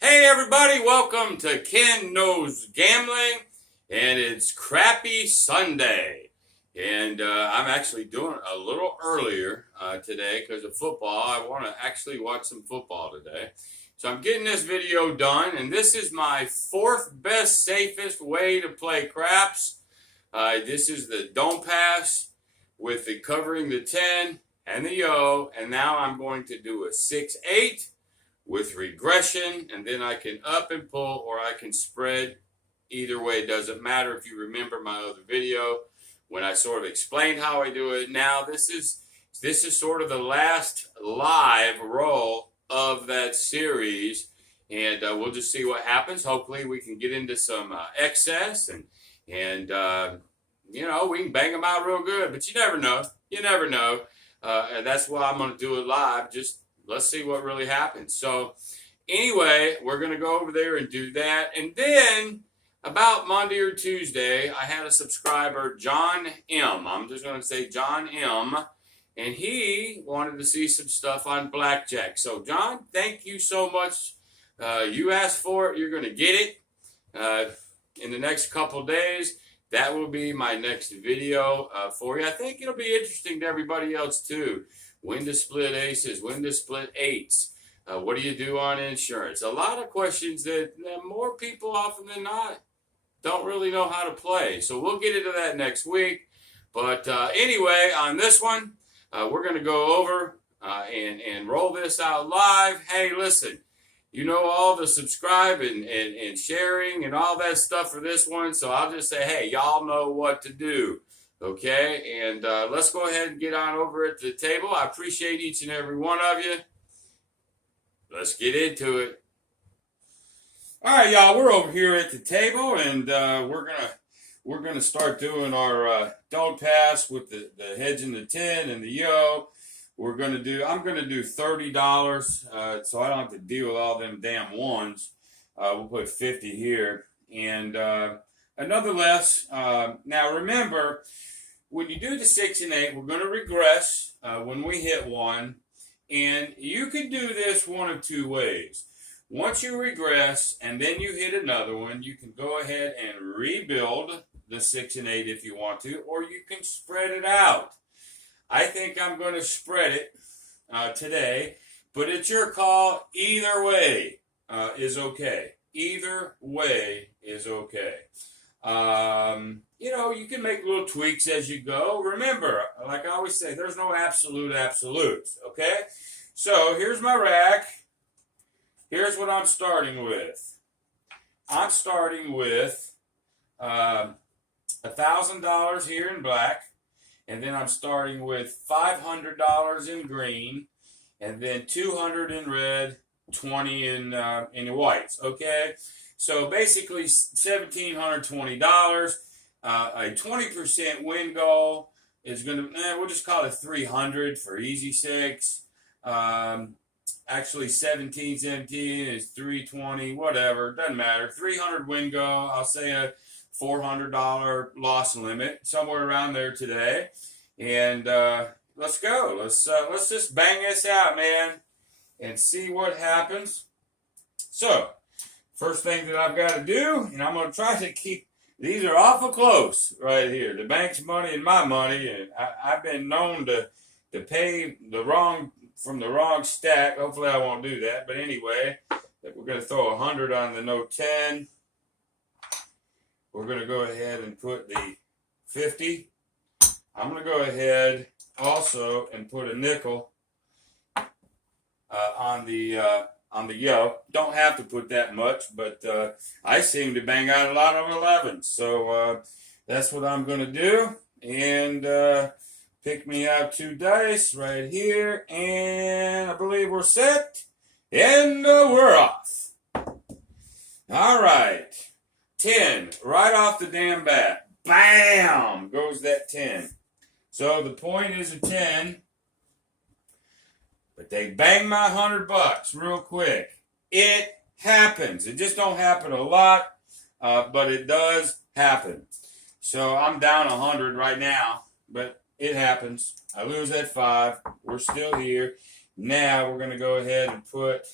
Hey everybody, welcome to Ken Knows Gambling, and it's Crappy Sunday. And I'm actually doing it a little earlier today because of football. I want to actually watch some football today. So I'm getting this video done, and this is my fourth best, safest way to play craps. This is the don't pass with the covering the 10 and the yo, and now I'm going to do a 6-8 with regression, and then I can up and pull or I can spread. Either way, it doesn't matter. If you remember my other video when I sort of explained how I do it. Now this is sort of the last live roll of that series, and we'll just see what happens. Hopefully we can get into some excess, and we can bang them out real good, but you never know. And that's why I'm going to do it live. Just let's see what really happens. So anyway, we're going to go over there and do that. And then about Monday or Tuesday, I had a subscriber, John M. I'm just going to say John M. And he wanted to see some stuff on blackjack. So John, thank you so much. You asked for it. You're going to get it in the next couple days. That will be my next video for you. I think it'll be interesting to everybody else too. When to split aces, when to split eights. What do you do on insurance? A lot of questions that more people often than not don't really know how to play. So we'll get into that next week. But anyway, on this one, we're going to go over and roll this out live. Hey, listen, you know all the subscribe and sharing and all that stuff for this one. So I'll just say, hey, y'all know what to do. Okay, and let's go ahead and get on over at the table. I appreciate each and every one of you. Let's get into it. All right, y'all, we're over here at the table, and we're gonna start doing our don't pass with the heads and the 10 and the yo. I'm gonna do $30, so I don't have to deal with all them damn ones. We'll put 50 here, and nonetheless, now remember, when you do the 6 and 8, we're going to regress when we hit one. And you can do this one of two ways. Once you regress and then you hit another one, you can go ahead and rebuild the 6 and 8 if you want to, or you can spread it out. I think I'm going to spread it today, but it's your call. Either way is okay. Either way is okay. You can make little tweaks as you go. Remember, like I always say, there's no absolute absolutes, okay? So here's my rack. Here's what I'm starting with. I'm starting with $1,000 here in black, and then I'm starting with $500 in green, and then $200 in red, 20 in whites, okay? So basically $1,720. A 20% win goal is going to, we'll just call it 300 for easy sakes. Actually 17 is 320, whatever, doesn't matter. 300 win goal. I'll say a $400 loss limit, somewhere around there today. And let's go. Let's just bang this out, man, and see what happens. So first thing that I've got to do, and I'm going to try to keep, these are awful close right here. The bank's money and my money, and I've been known to pay from the wrong stack. Hopefully I won't do that. But anyway, we're going to throw 100 on the no 10. We're going to go ahead and put the 50. I'm going to go ahead also and put a nickel on the yo. Don't have to put that much, but I seem to bang out a lot of 11s. So that's what I'm going to do. And pick me out 2 dice right here. And I believe we're set. And we're off. All right. 10 right off the damn bat. Bam! Goes that 10. So the point is a 10. But they bang my $100 real quick. It happens. It just don't happen a lot, but it does happen. So I'm down 100 right now, but it happens. I lose at 5. We're still here. Now we're going to go ahead and put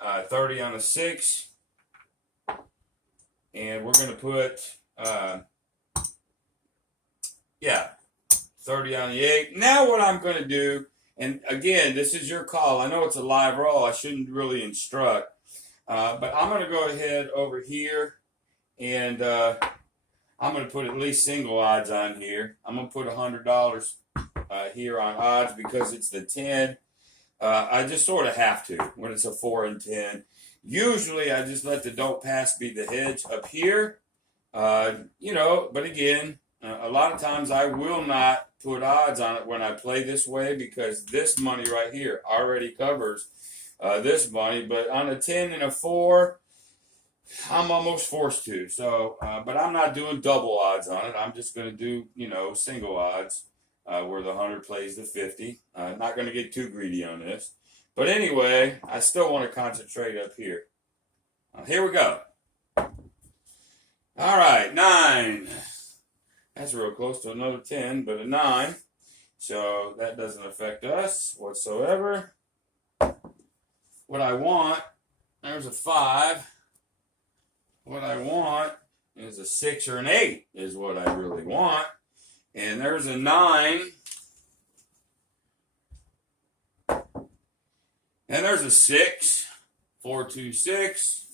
30 on the 6. And we're going to put, 30 on the 8. Now what I'm going to do, and again, this is your call. I know it's a live roll. I shouldn't really instruct. But I'm going to go ahead over here, and I'm going to put at least single odds on here. I'm going to put $100 here on odds because it's the 10. I just sort of have to when it's a 4 and 10. Usually I just let the don't pass be the hedge up here. But again, a lot of times I will not put odds on it when I play this way because this money right here already covers this money. But on a 10 and a 4, I'm almost forced to. So, but I'm not doing double odds on it. I'm just going to do, single odds where the 100 plays the 50. Not going to get too greedy on this. But anyway, I still want to concentrate up here. Here we go. All right, 9. That's real close to another 10, but a 9. So that doesn't affect us whatsoever. What I want, there's a 5. What I want is a 6 or an 8 is what I really want. And there's a 9. And there's a 6. 4, 2, 6.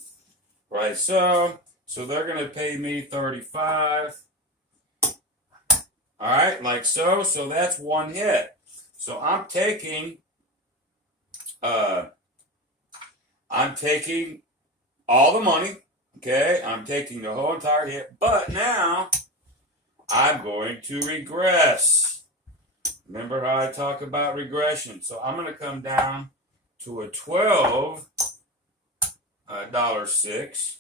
Right, so they're going to pay me 35. All right, like so. So that's one hit. So I'm taking all the money. Okay, I'm taking the whole entire hit. But now I'm going to regress. Remember how I talk about regression? So I'm going to come down to a $12.6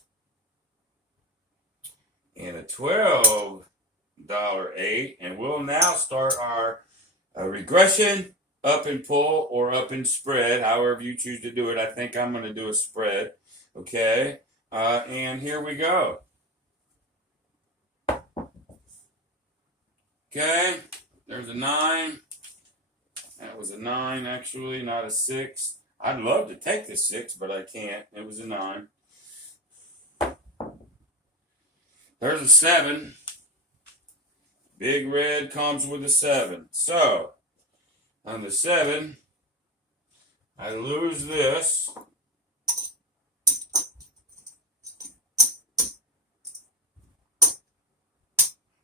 and a $12.8, and we'll now start our regression up and pull or up and spread, however you choose to do it. I think I'm going to do a spread, okay? And here we go. Okay, there's a 9. That was a 9, actually, not a 6. I'd love to take the 6, but I can't. It was a 9. There's a 7. Big red comes with a 7. So, on the 7, I lose this.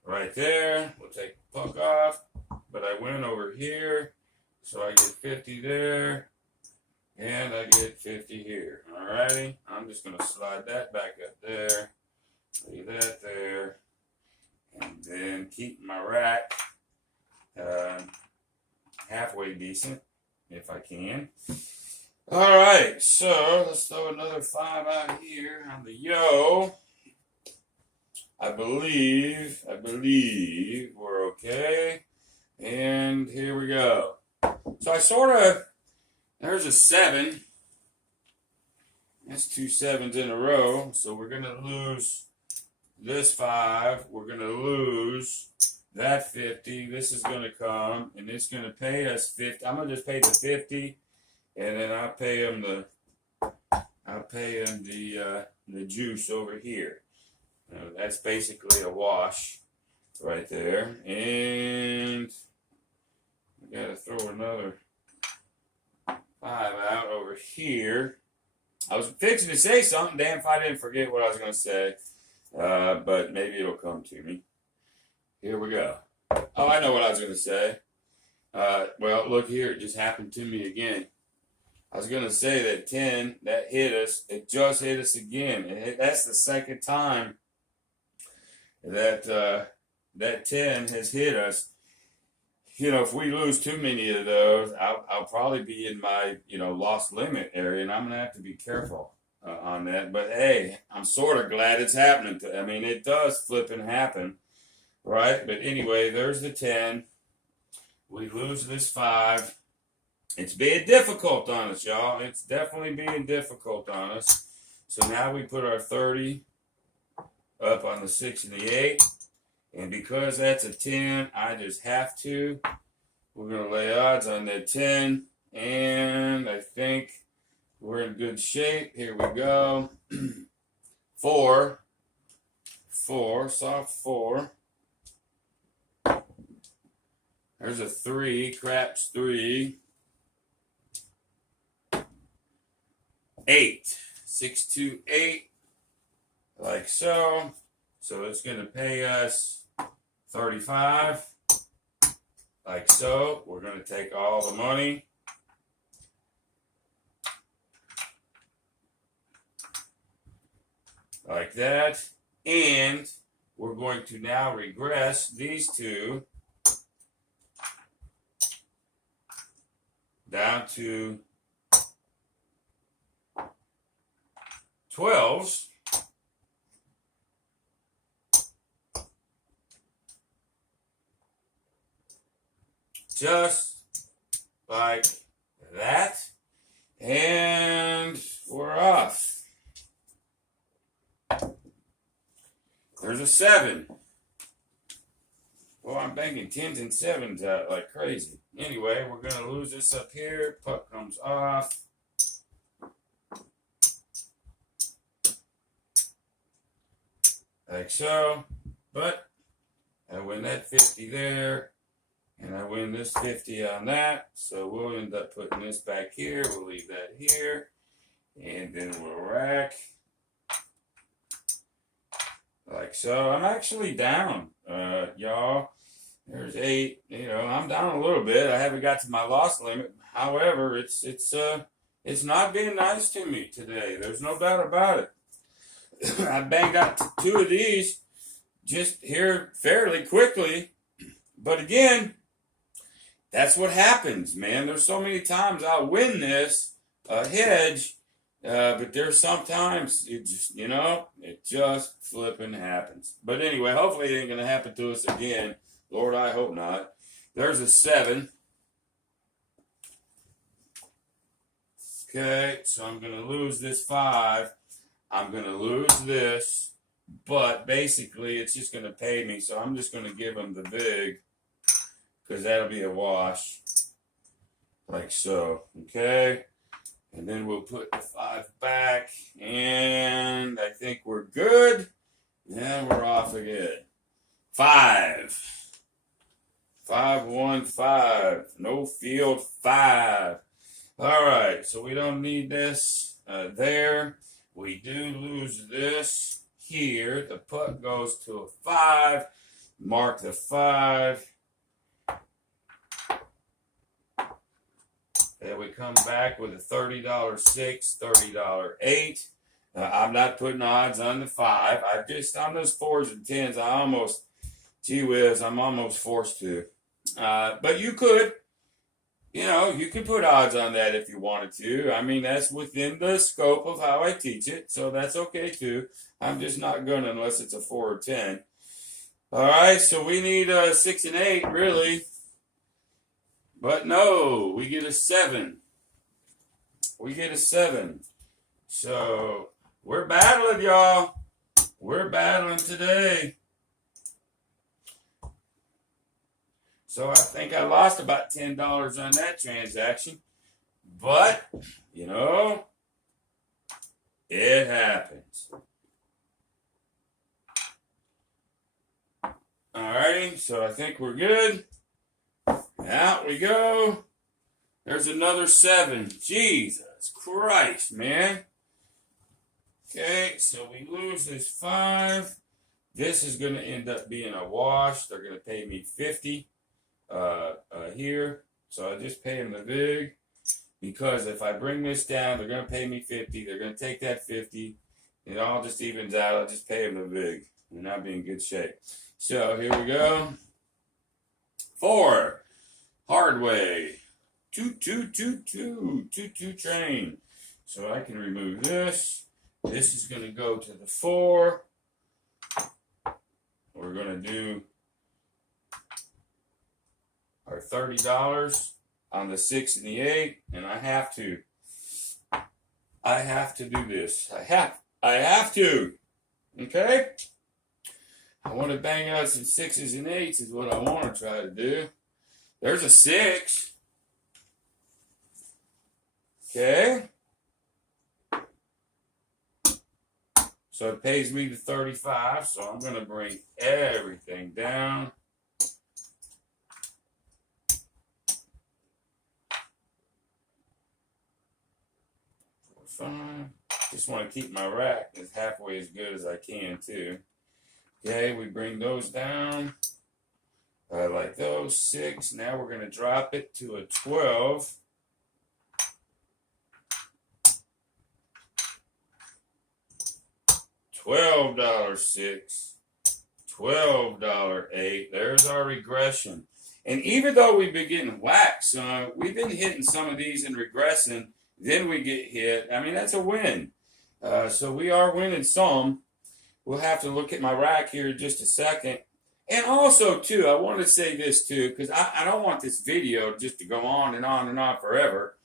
Right there. We'll take the puck off. But I went over here. So I get 50 there. And I get 50 here. Alrighty. I'm just going to slide that back up there. Leave that there. And then keep my rack halfway decent, if I can. Alright, so let's throw another 5 out here on the yo. I believe we're okay. And here we go. So I there's a 7. That's 2 7s in a row. So we're going to lose this 5. We're going to lose that 50. This is going to come, and it's going to pay us 50. I'm going to just pay the 50, and then I'll pay him the juice over here. Now, that's basically a wash right there. And I got to throw another 5 out over here. I was fixing to say something. Damn if I didn't forget what I was going to say. But maybe it'll come to me. Here we go. Oh, I know what I was going to say. Well, look here. It just happened to me again. I was going to say that 10, that hit us. It just hit us again. That's the second time that that 10 has hit us. If we lose too many of those, I'll probably be in my, lost limit area, and I'm going to have to be careful on that. But, hey, I'm sort of glad it's happening. It does flip and happen, right? But anyway, there's the 10. We lose this 5. It's being difficult on us, y'all. It's definitely being difficult on us. So now we put our 30 up on the 6 and the 8. And because that's a 10, I just have to. We're going to lay odds on that 10. And I think We're in good shape. Here we go. 4, soft 4. There's a 3, craps 3. 8, 6, 2, 8, like so. So it's going to pay us 35, like so. We're going to take all the money. Like that. And we're going to now regress these two down to 12s. Just like that. And we're off. There's a 7. Well, I'm banking 10s and 7s out like crazy. Anyway, we're going to lose this up here. Puck comes off. Like so. But I win that 50 there. And I win this 50 on that. So we'll end up putting this back here. We'll leave that here. And then we'll rack. Like so. I'm actually down, y'all. There's 8. You know, I'm down a little bit. I haven't got to my loss limit. However, it's not being nice to me today. There's no doubt about it. I banged out 2 of these just here fairly quickly. But again, that's what happens, man. There's so many times I'll win this hedge. But there's sometimes it just, it just flipping happens. But anyway, hopefully it ain't going to happen to us again. Lord, I hope not. There's a 7. Okay, so I'm going to lose this 5. I'm going to lose this. But basically, it's just going to pay me. So I'm just going to give them the big. Because that'll be a wash. Like so. Okay. And then we'll put the 5 back, and I think we're good. And we're off again. 5. 5, 1, 5. No field 5. All right, so we don't need this there. We do lose this here. The puck goes to a 5. Mark the 5. And we come back with a $30 6, $30 8. I'm not putting odds on the 5. On those 4s and 10s, I'm almost forced to. But you could, you could put odds on that if you wanted to. I mean, that's within the scope of how I teach it, so that's okay too. I'm just not going to unless it's a 4 or 10. All right, so we need 6 and 8, really. But no, we get a 7. We get a 7. So we're battling, y'all. We're battling today. So I think I lost about $10 on that transaction. But, it happens. Alrighty, so I think we're good. Out we go. There's another 7. Jesus Christ, man. Okay, so we lose this 5. This is going to end up being a wash. They're going to pay me 50 here. So I just pay them the vig. Because if I bring this down, they're going to pay me 50. They're going to take that 50. It all just evens out. I'll just pay them the vig. And I'll be in good shape. So here we go. 4. Hard way. 2, 2, 2, 2. 2, 2 train. So I can remove this. This is going to go to the 4. We're going to do our $30 on the 6 and the 8. And I have to do this. I have to. Okay? I want to bang out some 6s and 8s is what I want to try to do. There's a 6. Okay. So it pays me the 35. So I'm going to bring everything down. Fine. Just want to keep my rack as halfway as good as I can too. Okay, we bring those down like those 6. Now we're going to drop it to a 12. $12.06, $12.08. There's our regression. And even though we've been getting whacked, so we've been hitting some of these and regressing, then we get hit. I mean, that's a win. So we are winning some. We'll have to look at my rack here in just a second. And also, too, I want to say this, too, because I don't want this video just to go on and on and on forever.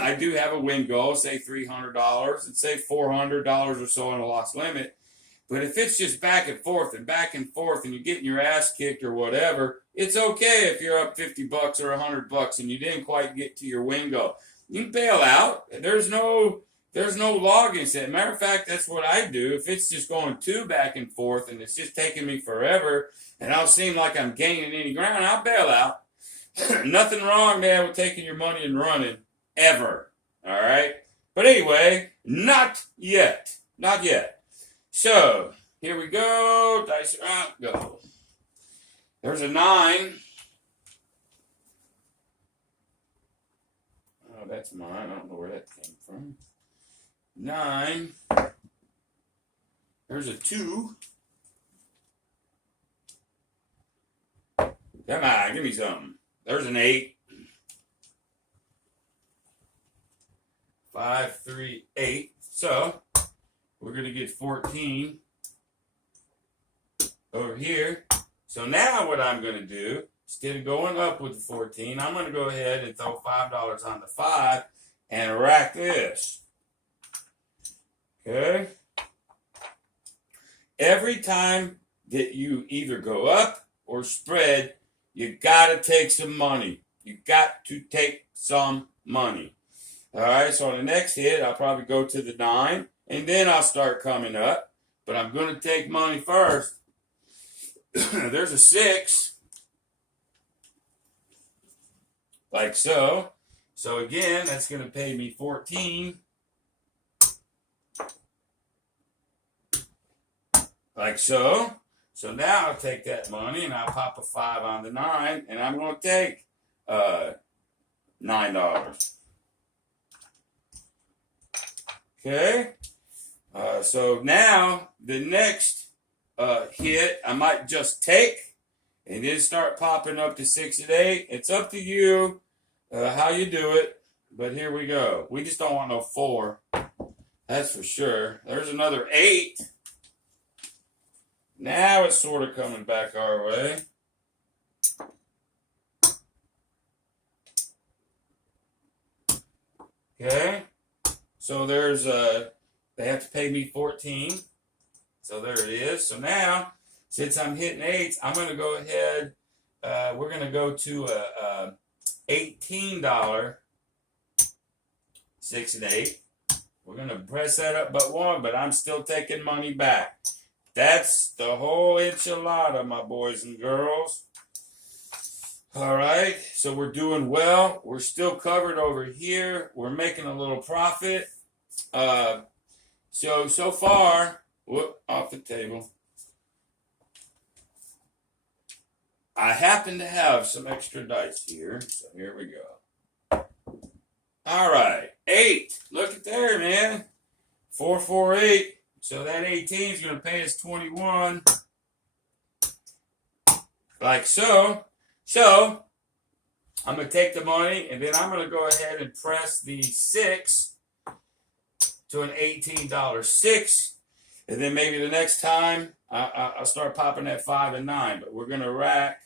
I do have a win goal, say $300 and say $400 or so on a loss limit. But if it's just back and forth and you're getting your ass kicked or whatever, it's okay if you're up $50 or $100 and you didn't quite get to your win goal. You can bail out. There's no log against it. Matter of fact, that's what I do. If it's just going too back and forth and it's just taking me forever and I'll seem like I'm gaining any ground, I'll bail out. Nothing wrong, man, with taking your money and running. Ever. All right? But anyway, not yet. Not yet. So, here we go. Dice are out. Go. There's a 9. Oh, that's mine. I don't know where that came from. 9. There's a 2. Come on, give me something. There's an 8. 5, 3, 8. So we're going to get 14 over here. So now what I'm going to do, instead of going up with the 14, I'm going to go ahead and throw $5 on the 5 and rack this. Okay. Every time that you either go up or spread, you got to take some money. You got to take some money. All right, so on the next hit, I'll probably go to the 9, and then I'll start coming up. But I'm going to take money first. There's a 6. Like so. So again, that's going to pay me 14. Like so. So now I'll take that money, and I'll pop a 5 on the 9, and I'm going to take $9. Okay, so now the next hit I might just take and then start popping up to 6 and 8. It's up to you how you do it, but here we go. We just don't want no 4. That's for sure. There's another 8. Now it's sort of coming back our way. Okay. So there's they have to pay me 14. So there it is. So now, since I'm hitting 8s, I'm going to go ahead. We're going to go to a $18 6 and 8. We're going to press that up but 1, but I'm still taking money back. That's the whole enchilada, my boys and girls. All right, so we're doing well. We're still covered over here. We're making a little profit. So far, whoop, off the table. I happen to have some extra dice here, so here we go. All right, 8. Look at there, man. 4, 4, 8. So that 18 is going to pay us 21. Like so. So, I'm going to take the money, and then I'm going to go ahead and press the 6 to an $18 6. And then maybe the next time, I'll start popping that 5 and 9. But we're going to rack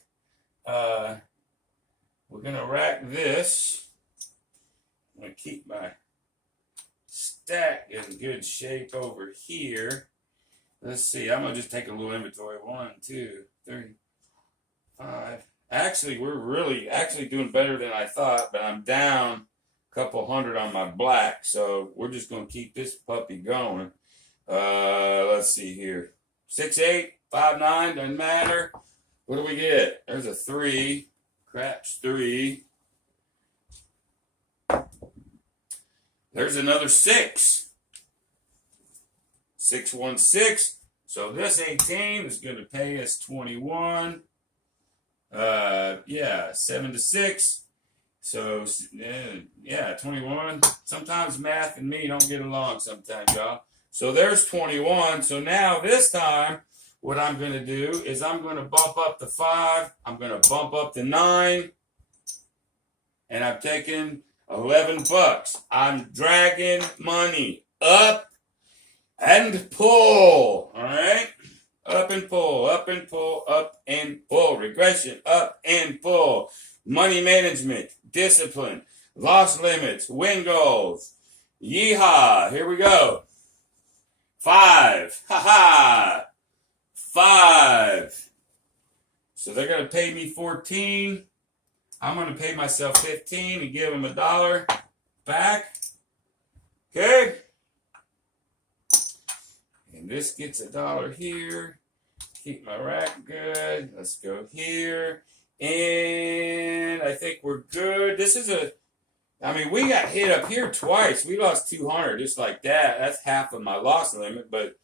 this. I'm going to keep my stack in good shape over here. Let's see. I'm going to just take a little inventory. 1, 2, 3, 5. Actually, we're really doing better than I thought, but I'm down a couple hundred on my black. So we're just going to keep this puppy going. Let's see here. 6, 8, 5, 9, doesn't matter. What do we get? There's a 3. Craps 3. There's another 6. 6, 1, 6. So this 18 is going to pay us 21. Yeah, 7 to 6. So, yeah, 21. Sometimes math and me don't get along sometimes, y'all. So there's 21. So now this time, what I'm going to do is I'm going to bump up the 5. I'm going to bump up the 9. And I'm taking $11. I'm dragging money up and pull. All right? Up and pull, up and pull, up and pull. Regression, up and pull. Money management, discipline, loss limits, win goals. Yeehaw. Here we go. 5. Ha ha. 5. So they're going to pay me 14. I'm going to pay myself 15 and give them $1 back. Okay. And this gets $1 here. Keep my rack good. Let's go here. And I think we're good. This is we got hit up here twice. We lost 200 just like that. That's half of my loss limit. But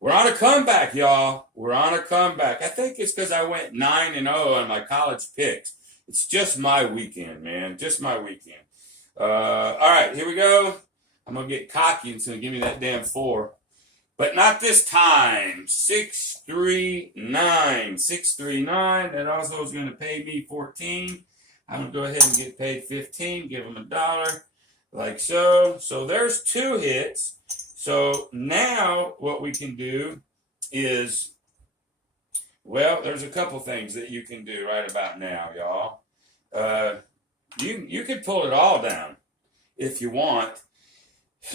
we're on a comeback, y'all. We're on a comeback. I think it's because I went 9-0 on my college picks. It's just my weekend, man. Just my weekend. All right, here we go. I'm going to get cocky and it's going to give me that damn 4. But not this time. 639. 639. That also is going to pay me 14. I'm going to go ahead and get paid 15. Give them $1. Like so. So there's 2 hits. So now what we can do is, well, there's a couple things that you can do right about now, y'all. You could pull it all down if you want.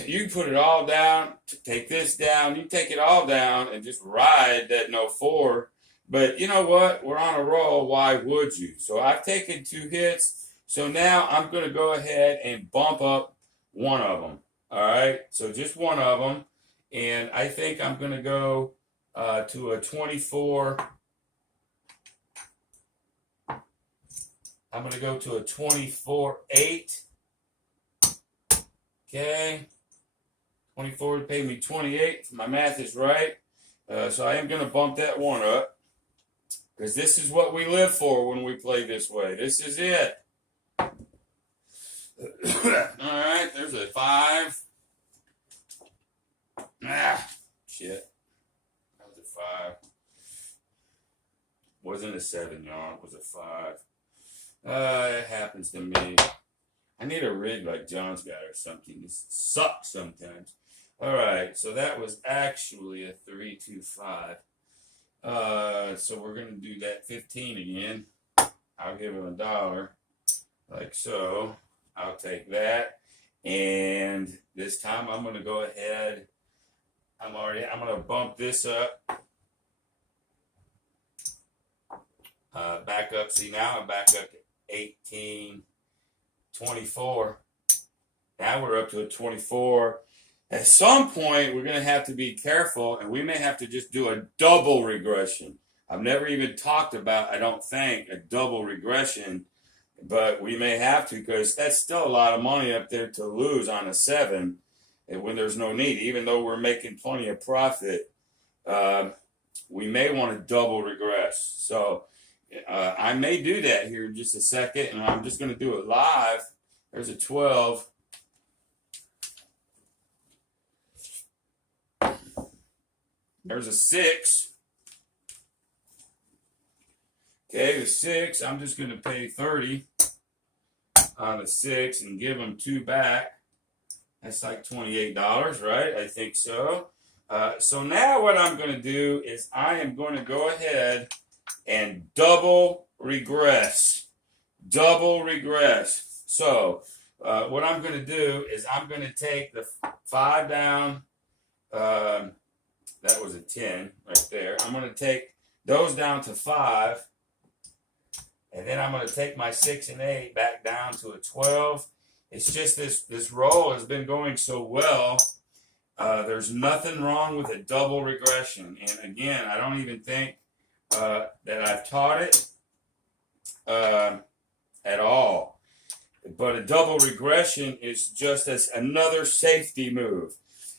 You can put it all down, take this down, you take it all down and just ride that no 4. But you know what? We're on a roll. Why would you? So I've taken 2 hits. So now I'm going to go ahead and bump up one of them. All right. So just one of them. And I think I'm going to go to a 24. I'm going to go to a 24-8. Okay. 24 would pay me 28, if my math is right. So I am going to bump that one up. Because this is what we live for when we play this way. This is it. Alright, there's a 5. Shit. That was a 5. Wasn't a 7, y'all. It was a 5. It happens to me. I need a rig like John's got or something. This sucks sometimes. All right, so that was actually a 325. So we're going to do that 15 again. I'll give him $1, like so. I'll take that. And this time I'm going to go ahead. I'm going to bump this up. Back up. See, now I'm back up to 18. 24. Now we're up to a 24. At some point, we're going to have to be careful, and we may have to just do a double regression. I've never even talked about, I don't think, a double regression, but we may have to because that's still a lot of money up there to lose on a 7 when there's no need. Even though we're making plenty of profit, we may want to double regress. So I may do that here in just a second, and I'm just going to do it live. There's a 12. There's a 6. Okay, the 6. I'm just going to pay 30 on the 6 and give them 2 back. That's like $28, right? I think so. So now what I'm going to do is I am going to go ahead and double regress. Double regress. So what I'm going to do is I'm going to take the 5 down. That was a 10 right there. I'm going to take those down to 5. And then I'm going to take my 6 and 8 back down to a 12. It's just this roll has been going so well. There's nothing wrong with a double regression. And again, I don't even think that I've taught it at all. But a double regression is just as another safety move.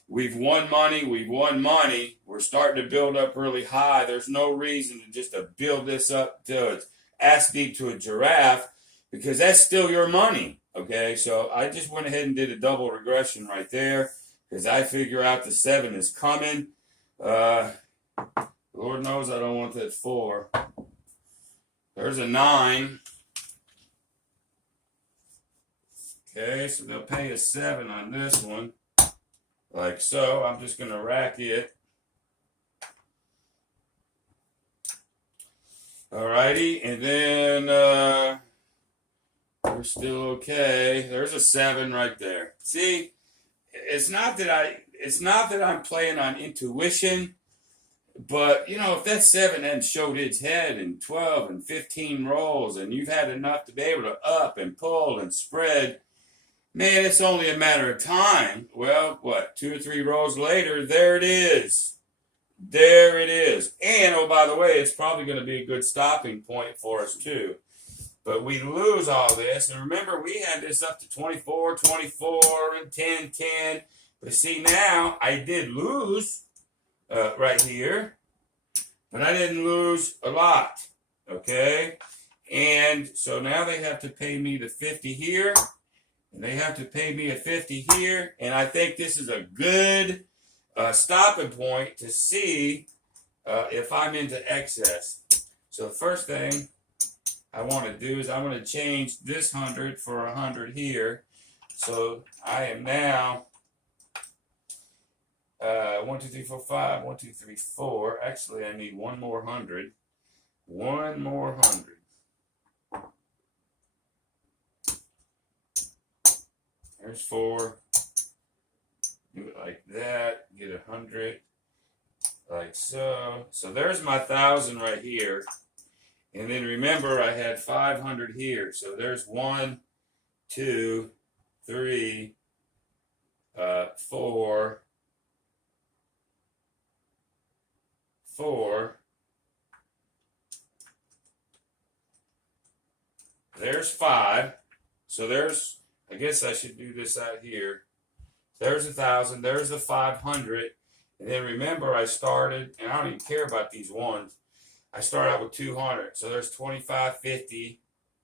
We've won money. We're starting to build up really high. There's no reason to just to build this up till it's ass deep to a giraffe, because that's still your money. Okay, so I just went ahead and did a double regression right there, because I figure out the 7 is coming. Lord knows I don't want that 4. There's a 9. Okay, so they'll pay a 7 on this one, like so. I'm just going to rack it. Alrighty, and then we're still okay. There's a 7 right there. See, it's not that I'm playing on intuition, but you know, if that 7 hadn't showed its head in 12 and 15 rolls, and you've had enough to be able to up and pull and spread, man, it's only a matter of time. Well, what, 2 or 3 rolls later, there it is. There it is. And, oh, by the way, it's probably going to be a good stopping point for us, too. But we lose all this. And remember, we had this up to 24, 24, and 10, 10. But see, now I did lose right here. But I didn't lose a lot. Okay? And so now they have to pay me the 50 here. And they have to pay me a 50 here. And I think this is a good stopping point to see if I'm into excess. So the first thing I want to do is I'm going to change this 100 for 100 here. So I am now 1, 2, 3, 4, 5. 1, 2, 3, 4. Actually, I need one more 100. One more 100. There's 4. Do it like that. Get 100. Like so. So there's my 1,000 right here. And then remember, I had 500 here. So there's 1, 2, 3, 4, 4. There's 5. So there's, I guess I should do this out here. There's 1,000. There's the 500. And then remember, I started, and I don't even care about these ones. I start out with 200. So there's 25, 50.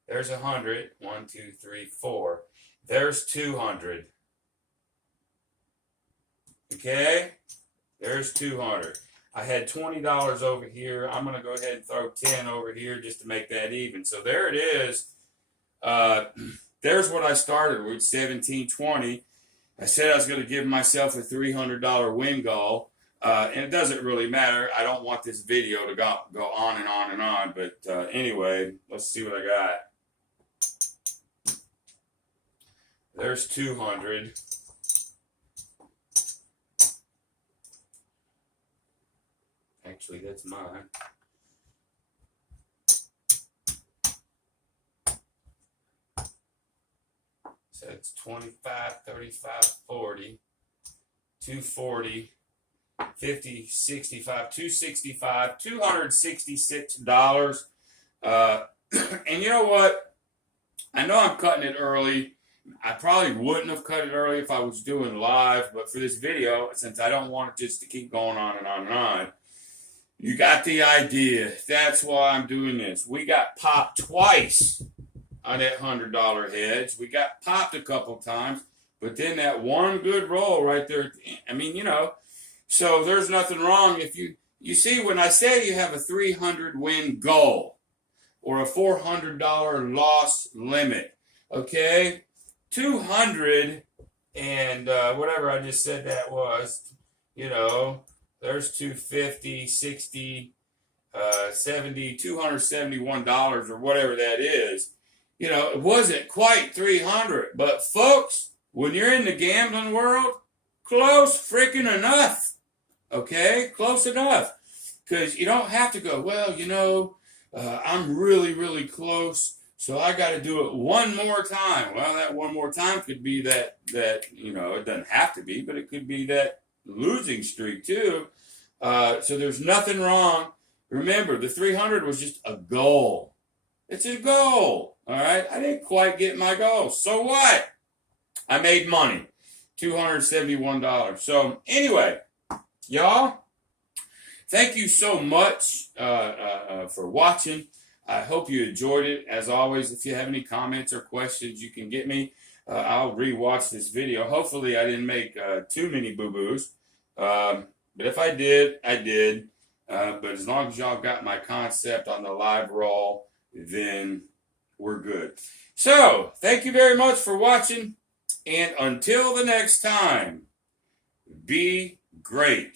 There's 100. 1, 2, 3, 4. There's 200. Okay? There's 200. I had $20 over here. I'm going to go ahead and throw 10 over here just to make that even. So there it is. There's what I started with, 1720. I said I was going to give myself a $300 win goal. And it doesn't really matter. I don't want this video to go on and on and on. But anyway, let's see what I got. There's 200. Actually, that's mine. So it's 25, 35, 40, 240, 50, 65, 265, $266. And you know what? I know I'm cutting it early. I probably wouldn't have cut it early if I was doing live, but for this video, since I don't want it just to keep going on and on and on, you got the idea. That's why I'm doing this. We got popped twice on that $100 hedge. We got popped a couple times, but then that one good roll right there. I mean, you know, so there's nothing wrong if you see when I say you have a 300 win goal or a $400 loss limit, okay? 200 and whatever I just said that was, you know, there's 250, 60, 70, $271 or whatever that is. You know, it wasn't quite 300, but folks, when you're in the gambling world, close freaking enough. Okay, close enough. Because you don't have to go, well, you know, I'm really, really close, so I got to do it one more time. Well, that one more time could be that, you know, it doesn't have to be, but it could be that, losing streak too. So there's nothing wrong. Remember, the 300 was just a goal. It's a goal. All right. I didn't quite get my goal. So what? I made money. $271. So anyway, y'all, thank you so much for watching. I hope you enjoyed it. As always, if you have any comments or questions, you can get me. I'll rewatch this video. Hopefully, I didn't make too many boo-boos. But if I did, I did. But as long as y'all got my concept on the live roll, then we're good. So, thank you very much for watching. And until the next time, be great.